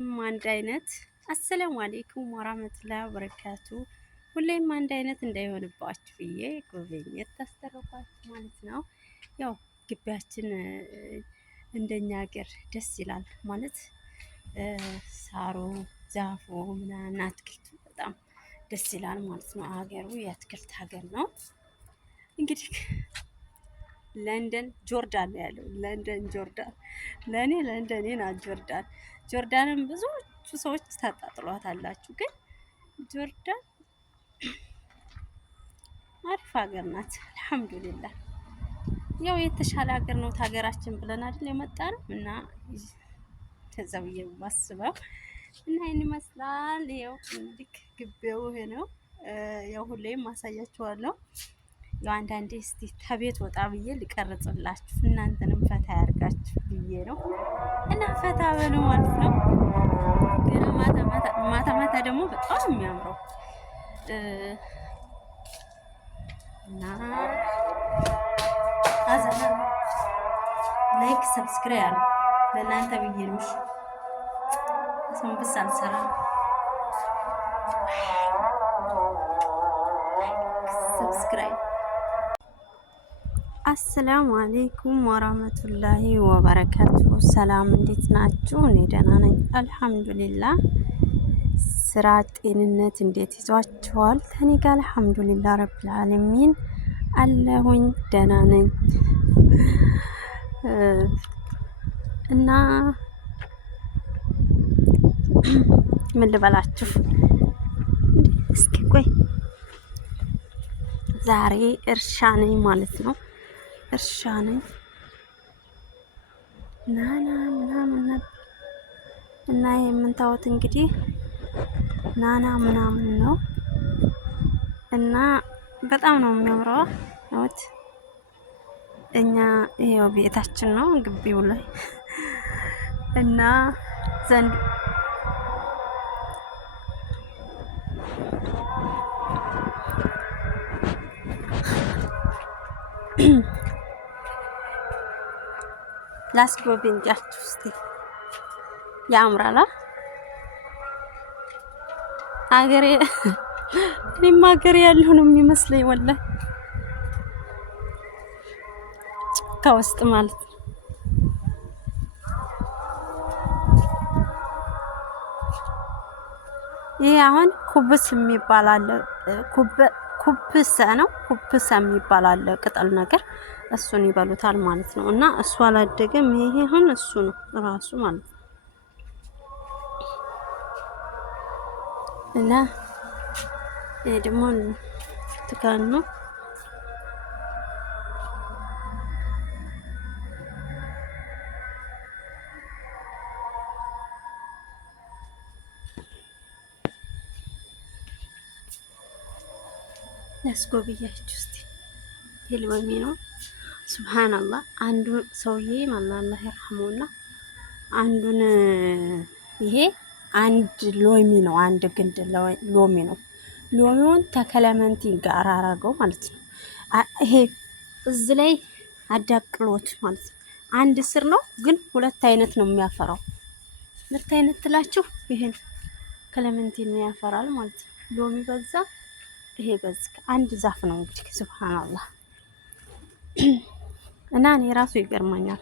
አንድ አይነት። አሰላሙ አሌይኩም ወራህመቱላሂ ወበረካቱ። ሁሌም አንድ አይነት እንዳይሆንባችሁ ብዬ ጉብኝት ታስተረኳችሁ ማለት ነው። ያው ግቢያችን እንደኛ ሀገር ደስ ይላል ማለት ሳሩ፣ ዛፉ ምናምን አትክልቱ በጣም ደስ ይላል ማለት ነው። ሀገሩ የአትክልት ሀገር ነው። እንግዲህ ለንደን ጆርዳን ነው ያለው። ለንደን ጆርዳን፣ ለእኔ ለንደኔ ናት ጆርዳን። ጆርዳንን ብዙዎቹ ሰዎች ታጣጥሏታላችሁ፣ ግን ጆርዳን አሪፍ ሀገር ናት። አልሐምዱሊላህ ያው የተሻለ ሀገር ነው ሀገራችን ብለን አይደል የመጣ ነው እና ተዛው የማስበው እና ይሄን ይመስላል። ያው እንግዲህ ግቢው ይሄ ነው። ያው ሁሌም ማሳያችኋለሁ። ያው አንዳንዴ እስቲ ከቤት ወጣ ብዬ ልቀርጽላችሁ እናንተንም ፈታ ያርጋችሁ ብዬ ነው እና ፈታ በሉ ማለት ነው። ገና ማታ ደግሞ በጣም የሚያምረው እና አዘና ላይክ ሰብስክራይብ ለእናንተ ብዬ ነው። ሰንብስ አልሰራም። ሰብስክራይብ። አሰላሙ አሌይኩም ወራህመቱላሂ ወበረካቱ። ሰላም እንዴት ናችሁ? እኔ ደህና ነኝ አልሐምዱሊላህ። ስራ ጤንነት እንዴት ይዟችኋል? ከኔ ጋር አልሐምዱሊላህ ረብል ዓለሚን አለሁኝ ደህና ነኝ። እና ምን ልበላችሁ እስኪ ቆይ ዛሬ እርሻ ነኝ ማለት ነው። እርሻ ነኝ ናና ምናምን እና የምንታወት እንግዲህ ናና ምናምን ነው እና በጣም ነው የሚያምረው። ነው እኛ ይሄው ቤታችን ነው ግቢው ላይ እና ዘንድ ላስጎብኛችሁ እስቲ ያምራላ ሀገሬ። እኔም ሀገሬ ያለሁ ነው የሚመስለኝ ወላሂ ጫካ ውስጥ ማለት ነው። ይሄ አሁን ኩብስ የሚባል አለ። ኩብሰ ነው ኩብሰ የሚባል አለ ቅጠል ነገር እሱን ይበሉታል ማለት ነው። እና እሱ አላደገም። ይሄ አሁን እሱ ነው ራሱ ማለት ነው። እና ይሄ ደግሞ ብርቱካን ነው። ያስጎብያችሁ እስቲ ሎሚ ነው። ሱብሃንአላህ አንዱ ሰውዬ ማላህ ይርሐሙና አንዱን ይሄ አንድ ሎሚ ነው፣ አንድ ግንድ ሎሚ ነው። ሎሚውን ተከለመንቲ ጋር አረገው ማለት ነው። ይሄ እዚህ ላይ አዳቅሎት ማለት ነው። አንድ ስር ነው ግን ሁለት አይነት ነው የሚያፈራው። ሁለት አይነት ትላችሁ ይሄን ከለመንቲ ነው ያፈራል ማለት ነው። ሎሚ በዛ ይሄ በዚህ አንድ ዛፍ ነው እንግዲህ ሱብሃንአላህ። እና እኔ ራሱ ይገርመኛል።